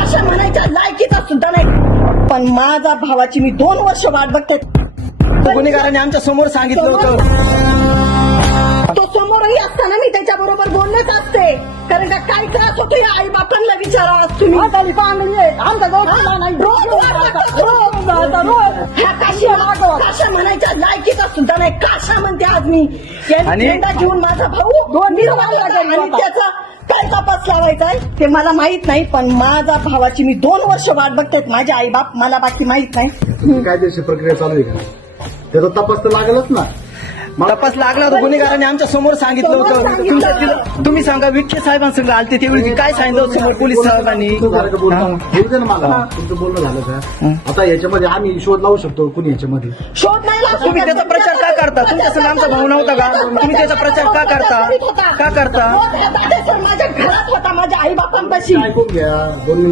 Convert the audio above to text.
अशा म्हणायच्या लायकीचा सुद्धा नाही. पण माझा भावाची मी 2 वर्ष वाट बघते. गुन्हेगारांनी आमच्या समोर सांगितलं होतं. तो समोरही असताना मी त्याच्या बरोबर बोलणंच असते. कारण का काय त्रास होतो या आई बापांना विचारा तुम्ही. काशा म्हणायच्या लायकीचा सुद्धा नाही. काशा म्हणते आज मी. आणि घेऊन माझा भाऊ आणि त्याचा काय तपास लावायचा आहे ते मला माहित नाही. पण माझा भावाची मी 2 वर्ष वाट बघते. माझे आई बाप मला बाकी माहित नाही. कायदेशीर प्रक्रिया चालू आहे का? त्याचा तपास तर लागेलच ना. तपास लागला होता. गुन्हेगारांनी आमच्या समोर सांगितलं होतं. तुम्ही सांगा विखे साहेबांसंग आलते त्यावेळी काय सांगितलं होतं समोर पोलीस साहेबांनी? बोलू दे ना मला. तुमचं बोलणं झालं का? आता याच्यामध्ये आम्ही शोध लावू शकतो. कुणी याच्यामध्ये शोध नाही लागला. तुम्ही त्याचा प्रचार का करता? तुमच्या संग आमचा भाऊ नव्हता का? तुम्ही त्याचा प्रचार का करता? माझ्या घरात होता माझ्या आई बापांपाशी. ऐकून घ्या 2 मिनिटं.